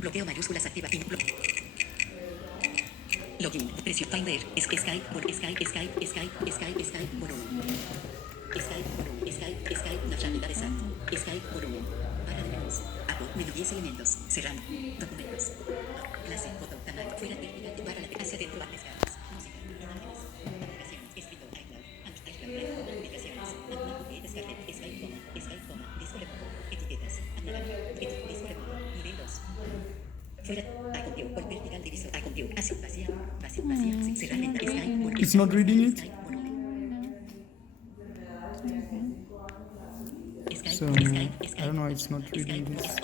Bloqueo mayúsculas activa. Login. Presión Finder. Skype. Skype. Volumen. Skype. Nacionalidad exacto. Skype. Volumen. Barra de menús. Apple. Menú 10 elementos. Cerrando. Documentos. Clase. Foto. Canal. Fuera. Vertical. Barra. Hacia adentro. Barras. Música. Imágenes. Aplicaciones. Escrito. iCloud. Aplicaciones. Scarlette. Skype. Disco remoto. Etiquetas. Disco remoto. Nivel 2. Fuera. iComputer. Por vertical divisor. iComputer. Vacía. Cerrar. Skype. It's not reading it. So I don't know. It's not reading this.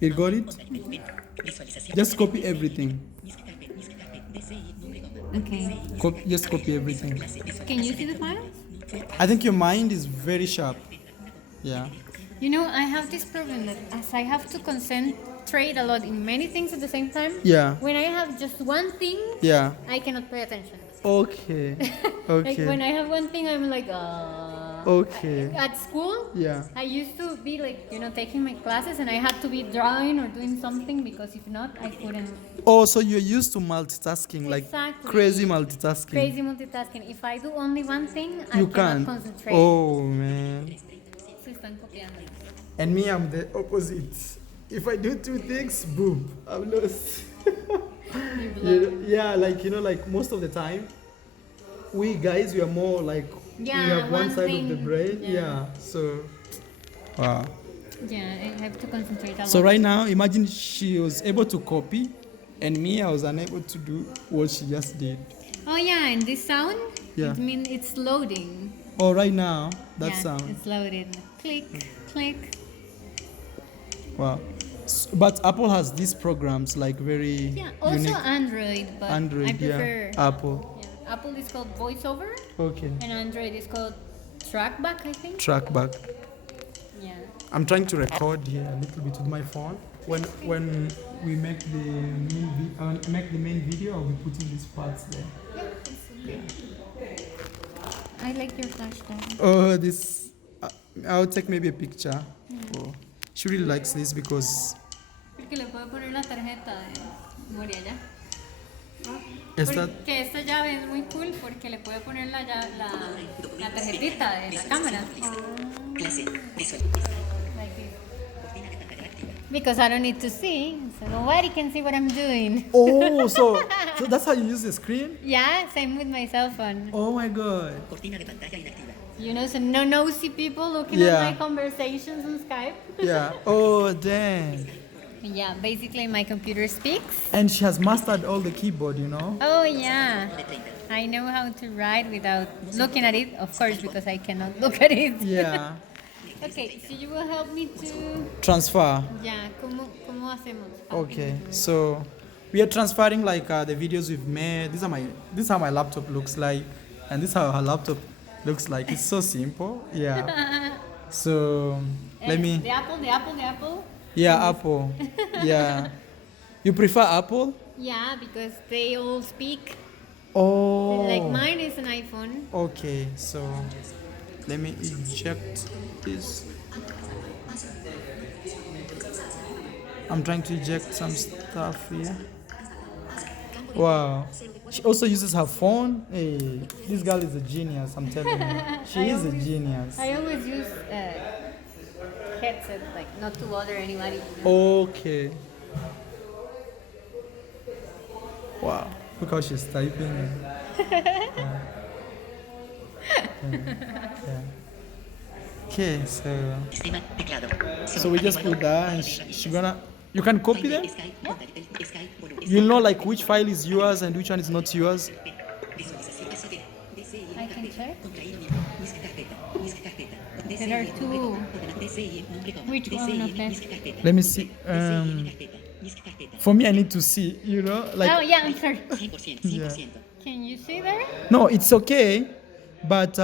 It got it. Just copy everything. Okay. Just copy everything. Can you see the files? I think your mind is very sharp. Yeah. You know, I have this problem that as I have to concentrate a lot in many things at the same time, Yeah. when I have just one thing, Yeah. I cannot pay attention. Okay. Like when Okay. I have one thing, I'm like, Okay. At school, Yeah. I used to be like, taking my classes and I had to be drawing or doing something because if not, I couldn't. Oh, so you're used to multitasking, like Exactly. crazy multitasking. Crazy multitasking. If I do only one thing, I You cannot can't. concentrate. Oh man. Se están copiando. And me, I'm the opposite. If I do two things, boom, I'm lost. Yeah, like most of the time, we guys, we are more like we Yeah, have one one side of the thing, brain. yeah. Yeah. So, wow. Yeah, I have to concentrate a lot. So right now, imagine she was able to copy, and me, I was unable to do what she just did. Oh yeah, and this sound, Yeah. it means it's loading. Oh, right now, that Yeah, sound. it's loaded. Click, click. Wow. But Apple has these programs like very Yeah, also unique. Android, but Android, I prefer yeah. Apple. Yeah, Apple is called VoiceOver, Okay. and Android is called TrackBack, I think. Track back. Yeah. I'm trying to record here a little bit with my phone. When we make the main video, I'll be putting these parts there. I like your flashlight. Oh, this. I'll take maybe a picture. Oh, she really likes this because Porque le puedo poner la tarjeta de memoria ya. esta. Porque esta llave es muy cool porque le puedo poner la tarjetita de la cámara. Clase. Visual. Like this. Cortina de pantalla activa. Because I don't need to see, so nobody can see what I'm doing. Oh, so that's how you use the screen? Yeah, same with my cell phone. Oh my god. Cortina de pantalla inactiva. So no nosy people looking Yeah. at my conversations on Skype. Yeah. Oh dang. Yeah, basically my computer speaks. And she has mastered all the keyboard, you know. Oh yeah, I know how to write without looking at it, of course, because I cannot look at it. Yeah. Okay, so you will help me to... Transfer. Yeah, ¿cómo hacemos? Okay, so we are transferring like the videos we've made. This is how my laptop looks like, and this is how her laptop looks like. It's so simple. Yeah. So let me. The apple. Yeah, Apple. Yeah. You prefer Apple? Yeah, because they all speak. Oh. Like mine is an iPhone. Okay, so let me eject this. I'm trying to eject some stuff here. Wow. She also uses her phone. Hey, this girl is a genius, I'm telling you. She is a genius. I always use headset, like not to bother anybody. You know? Okay. Wow. Look how she's typing. Yeah. Yeah. Okay, Sistema. Teclado. so we just put that and she gonna. You can copy them. Skype. Skype. Volumen. You'll know like which file is yours and which one is not yours. Visualización SD. DCI. I can check. Contraído miembro. Busca carpeta. Busca carpeta. There are two. DCI. Nombre coma. Which one of them? Busca carpeta. Let me see. Carpeta. Busca carpeta. For me, I need to see. You know, like Oh yeah, I'm sorry. 100%. Yeah. 100%. Can you see there? no, it's okay, but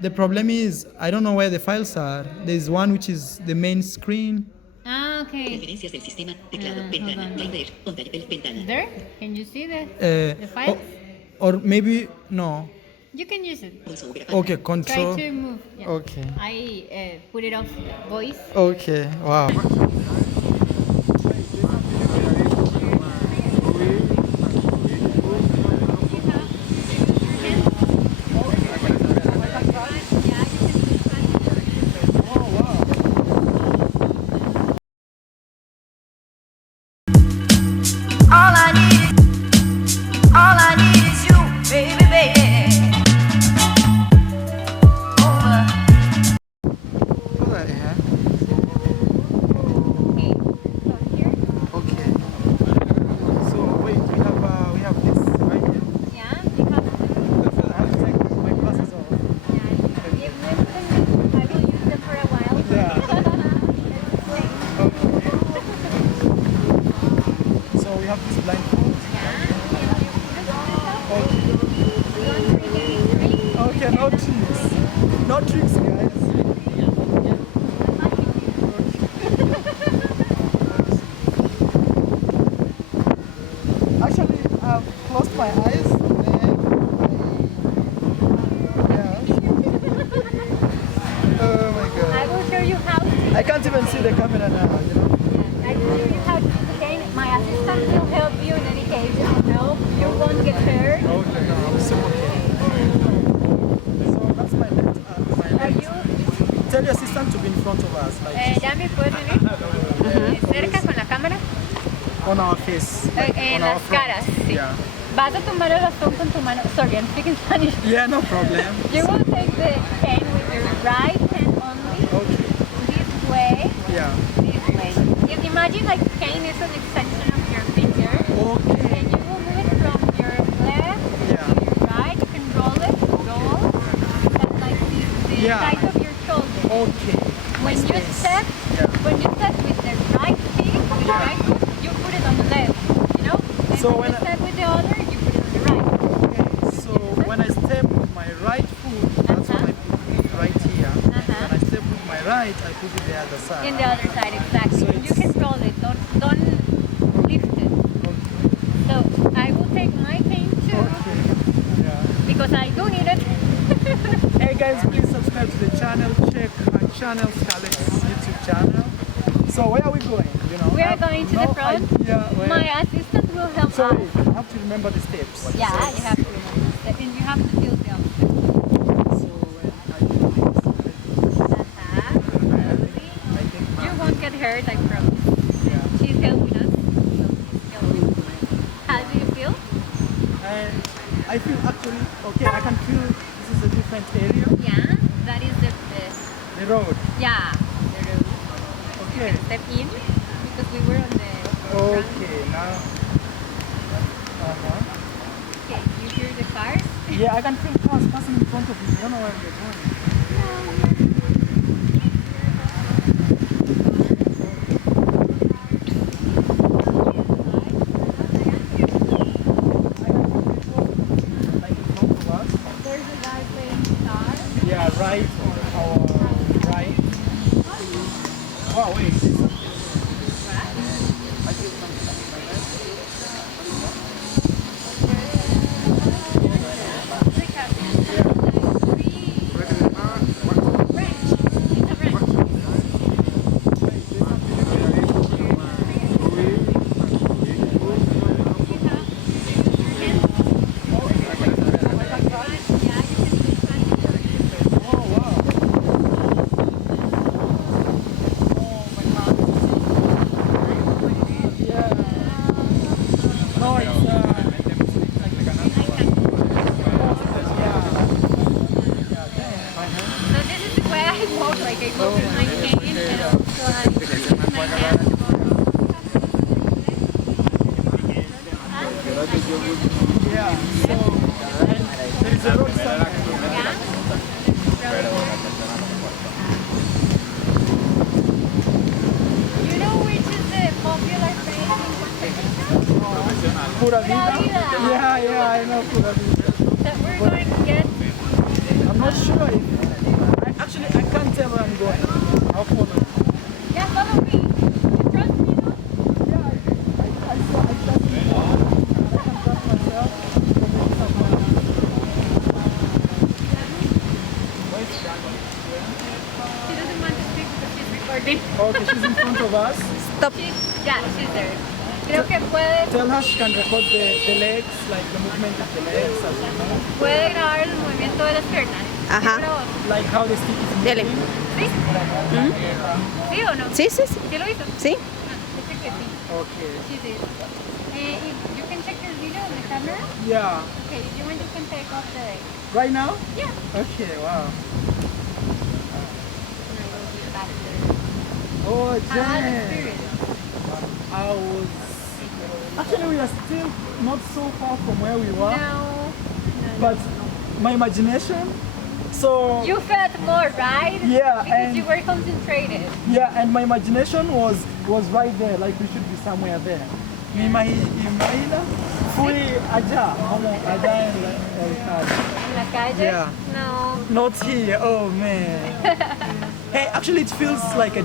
the problem is I don't know where the files are. There's one which is the main screen. Ah, okay. Preferencias del sistema. Teclado. Hold Ventana. on. Finder. Pantalla. Ventana. There? Can you see the The files? or maybe no. You can use it. Pulso V. Okay, Try control. to move. Yeah. Okay. I put it off voice. Okay. Wow. So we have this blindfold. Okay, no tricks. No tricks, guys. Actually, I've closed my eyes. Yeah. Oh my god. I will show you how to. I can't even see the camera now, you know? I will show you how to use the cane. My assistant will help you in any case. No, you won't get hurt. Okay, no, I'm so okay. So that's my left my Are left. you? Tell your assistant to be in front of us, like Yami, ¿puedes venir? Cerca con la cámara. on our face. Like En on our las front. caras, sí. Yeah. Vas a tomar el bastón con tu mano. Sorry, I'm speaking Spanish. Yeah, no problem. You will take the cane with your right hand only. Okay. This way. Yeah. This way. You imagine like cane is an extension of your finger. Okay. And you will move it from your left Yeah. to your right. You can roll it. That's like the Yeah. height of your shoulder. Okay. When you step, Yeah. with the right feet, with the right foot, you put it on the left. You know. And So when when you I- step with the other, you put it on the right. Okay. So when I step with my right foot, that's when I put it right here. When I step with my right, I put it the other side. In the other side, exactly. So And you can roll it. Don't lift it. So I will take my cane too Okay. Yeah. because I do need it. Hey guys, please subscribe to the channel. Check her channel, Scarlette's YouTube channel. So where are we going? You know, We I are have going to no the front. idea where. My assistant will help Sorry, us. I have to remember the steps. Yeah, Steps. you have to remember the step, and you have to feel the opposite. So when I do this, I think You won't get hurt, I promise. yeah. She's helping us. So she's helping. How do you feel? And I feel actually okay. I can feel this is a different area. Yeah, that is the The road. yeah, the road. Okay. Step in because we were on the front. Okay. Now. Okay, you hear the cars? Yeah, I can feel cars passing in front of me. I don't know where they're going. Like in front of us. There's a guy playing guitar. Yeah, right on our right. Oh wait. I feel something like that. Oh wow. Yeah. No, it's So this is where I walk, like I walk with my cane and also I use my hands. yeah. So there is a road somewhere. Yeah. You know which is the popular phrase in Costa Rica? Pura vida. Pura vida. Yeah, I know pura vida. That we're going to get. I'm not sure if actually I can't tell where I'm going. I'll follow. Yeah, follow me. You trust me, no? Yeah, I trust myself. I can trust myself. She doesn't want to speak because she's recording. Okay, she's in front of us. Stop. Yeah, she's there. Creo que Tell her she can record the legs, like the movement of the legs, as you know. puede grabar el movimiento de las piernas. Ajá. Sí, pero- Like how the stick is Dele. moving. ¿Sí? ¿Sí o no? Sí, sí, sí. ¿Sí lo hizo? Sí. Ah, yo creo que sí. Okay. She did. If you can check your video on the camera. Yeah. Okay, if you want, you can take off the. Right now? Yeah. Okay, wow. And I will be back there. Oh, How was the Jen. experience? I was. Actually, we are still not so far from where we were. No. But my imagination So You felt more, right? Yeah, Because and- you were concentrated. yeah, and my imagination was right there, like we should be somewhere there. Mi imagina fui allá, como allá en el calle. In la calle? Yeah. No. Not here. Oh man. Hey, actually, it feels like a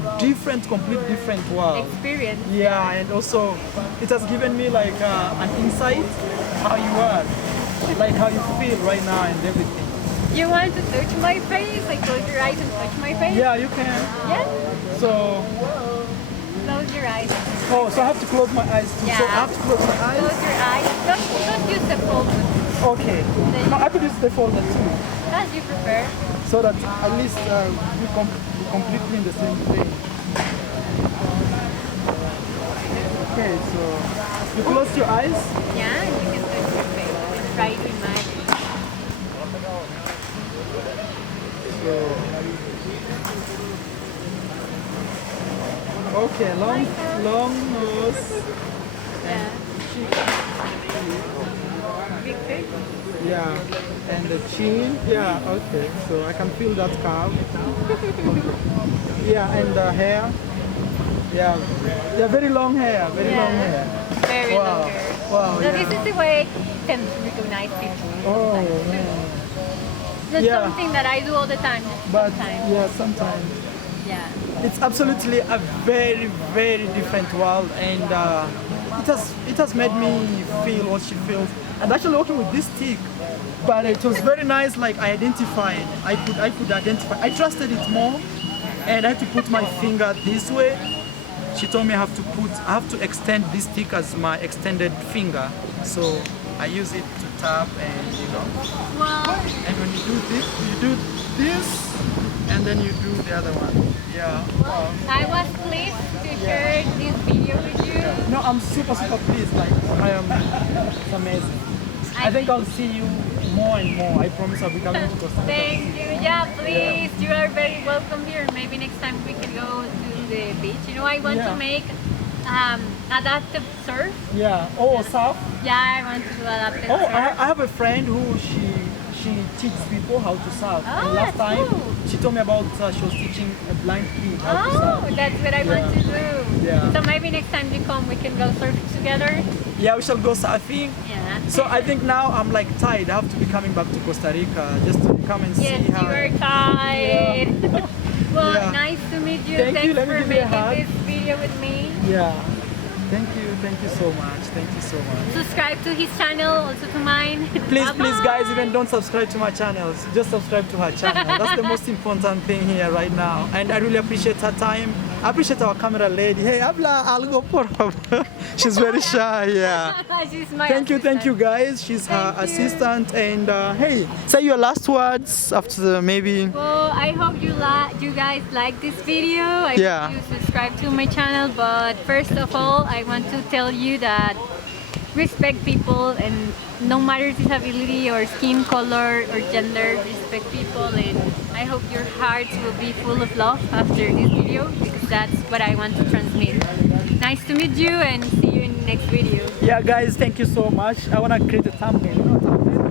complete different world. Experience. Yeah, and also it has given me like an insight how you are, like how you feel right now and everything. You want to touch my face? Like close your eyes and touch my face? Yeah, you can. Yes? So, Close your eyes. oh, so I have to close my eyes too. So I Yeah. have to close my eyes. Close your eyes. Don't use the phone Okay. No, I could use the folder too, as you prefer. so that at least we completely in the same thing. Okay, so you close your eyes. Yeah, and you can touch your face and try to imagine. So, okay, long nose. Yeah. Big face. Yeah, and the chin. Yeah, okay. So I can feel that curve. Yeah, and the hair. Yeah, yeah, very long hair, very long hair. Very Wow. long hair. Wow, So yeah. this is the way I tend to recognize people. Oh man. That's Yeah. something that I do all the time. But Sometimes. yeah, sometimes Yeah. it's absolutely a very, very different world, and it has made me feel what she feels. And actually working with this stick, but it was very nice. Like I identified, I could identify. I trusted it more, and I had to put my finger this way. She told me I have to extend this stick as my extended finger. So I use it to tap, and Well, and when you do this, and then you do the other one. Yeah. Wow. I was pleased to share this video with you. No, I'm super pleased. Like it's amazing. I think I'll see you more and more. I promise I'll be coming to Costa Rica. Thank you. Yeah, please. You are very welcome here. Maybe next time we can go to the beach. You know, I want to Yeah. make adaptive surf. Yeah. Oh, South. Yeah, I want to do adaptive Oh, surf. I have a friend who she teaches people how to surf. Oh, And last that's time cool. she told me about she was teaching a blind kid how to Oh, surf. that's what I want to do. Yeah. So maybe next time you come, we can go surfing together. Yeah, we shall go surfing. Yeah. So I think now I'm like tired. I have to be coming back to Costa Rica just to come and Yes, see how. you are kind. Well, Yeah. nice to meet you. Thank you. Thanks Let me for give you a making hug. this video with me. Yeah. Thank you so much. Thank you so much. Subscribe to his channel, also to mine. Please, Bye-bye. guys, even don't subscribe to my channels. Just subscribe to her channel. That's the most important thing here right now. And I really appreciate her time. I appreciate our camera lady. Hey, habla algo, por favor. She's very shy, yeah. She's my Thank you, assistant. guys. She's her Thank you. assistant. And hey, say your last words after maybe. Well, I hope you guys like this video. I Yeah. hope you subscribe to my channel. But first of all, I want to tell you that respect people, and no matter disability or skin color or gender, respect people. And I hope your hearts will be full of love after this video, because that's what I want to transmit. Nice to meet you, and see you in the next video. Yeah, guys, thank you so much. I want to create a thumbnail. You know thumbnail?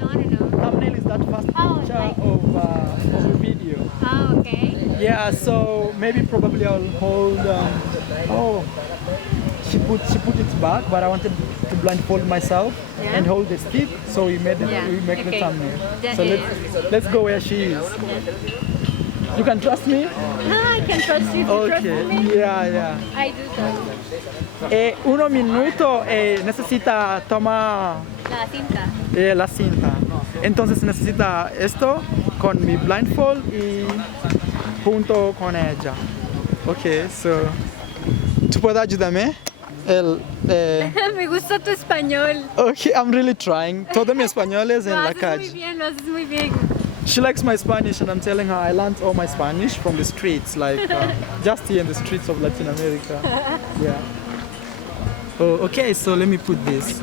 No. Thumbnail is that first Oh, picture like- of a video. Oh, okay. Yeah, so maybe probably I'll hold. Oh, she put it back, but I wanted to blindfold myself Yeah. and hold the stick, so we made Yeah, the okay. thumbnail. Yeah, So yeah. let's go where she is. You can trust me? I can trust you to trust Okay. me. Yeah. I do so. 1 minuto necesita tomar La cinta. la cinta. Entonces necesita esto con mi blindfold y junto con ella. Okay, so ¿tú puedes ayudarme? Me gusta tu español. Okay, I'm really trying. Todo mi español es en Lo la haces muy calle. bien, lo haces muy bien. She likes my Spanish, and I'm telling her I learned all my Spanish from the streets, like just here in the streets of Latin America. Yeah. Oh, okay, so let me put this.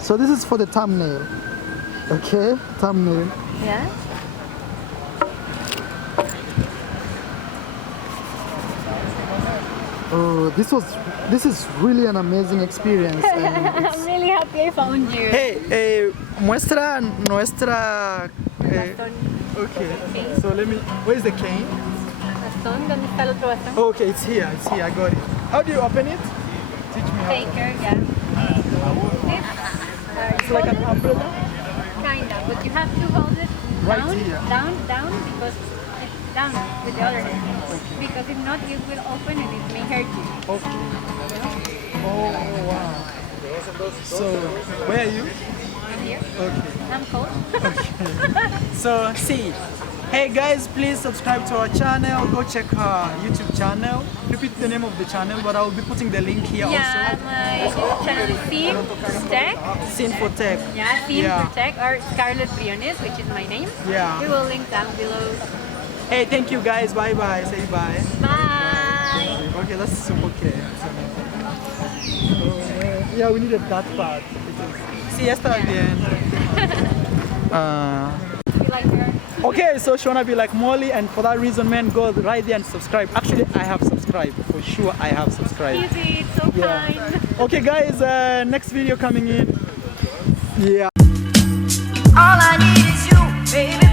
So this is for the thumbnail. Okay, thumbnail. Yeah? This is really an amazing experience. And I'm really happy I found you. Hey, muestra nuestra. Bastón. Okay. Sí. So let me. Where's the cane? Bastón, ¿dónde está el otro bastón? Oh, okay, it's here. I got it. How do you open it? Teach me how. Shaker, yeah. This, It's like an umbrella. Kinda, but you have to hold it Right down, here. down, because it's down with the other hand. Because if not, it will open and it may hurt you. Okay. Oh wow. So where are you? I'm here. Okay. I'm cold. So see. Hey guys, please subscribe to our channel. Go check her YouTube channel. Repeat the name of the channel, but I will be putting the link here Yeah, also. my channel is Siempre. Sin for Tech. Yeah, Yeah. Siempre or Scarlette Briones, which is my name. Yeah. We will link down below. Hey, thank you guys. Bye bye. Say bye. Bye. Okay, that's super okay. Yeah, we needed that part. See, ya está bien. You like her? Okay, so she wanna be like Molly, and for that reason, man, go right there and subscribe. Actually, I have subscribed for sure. I have subscribed. Easy, it's so Yeah. kind. Okay, guys, next video coming in. Yeah. All I need is you, baby.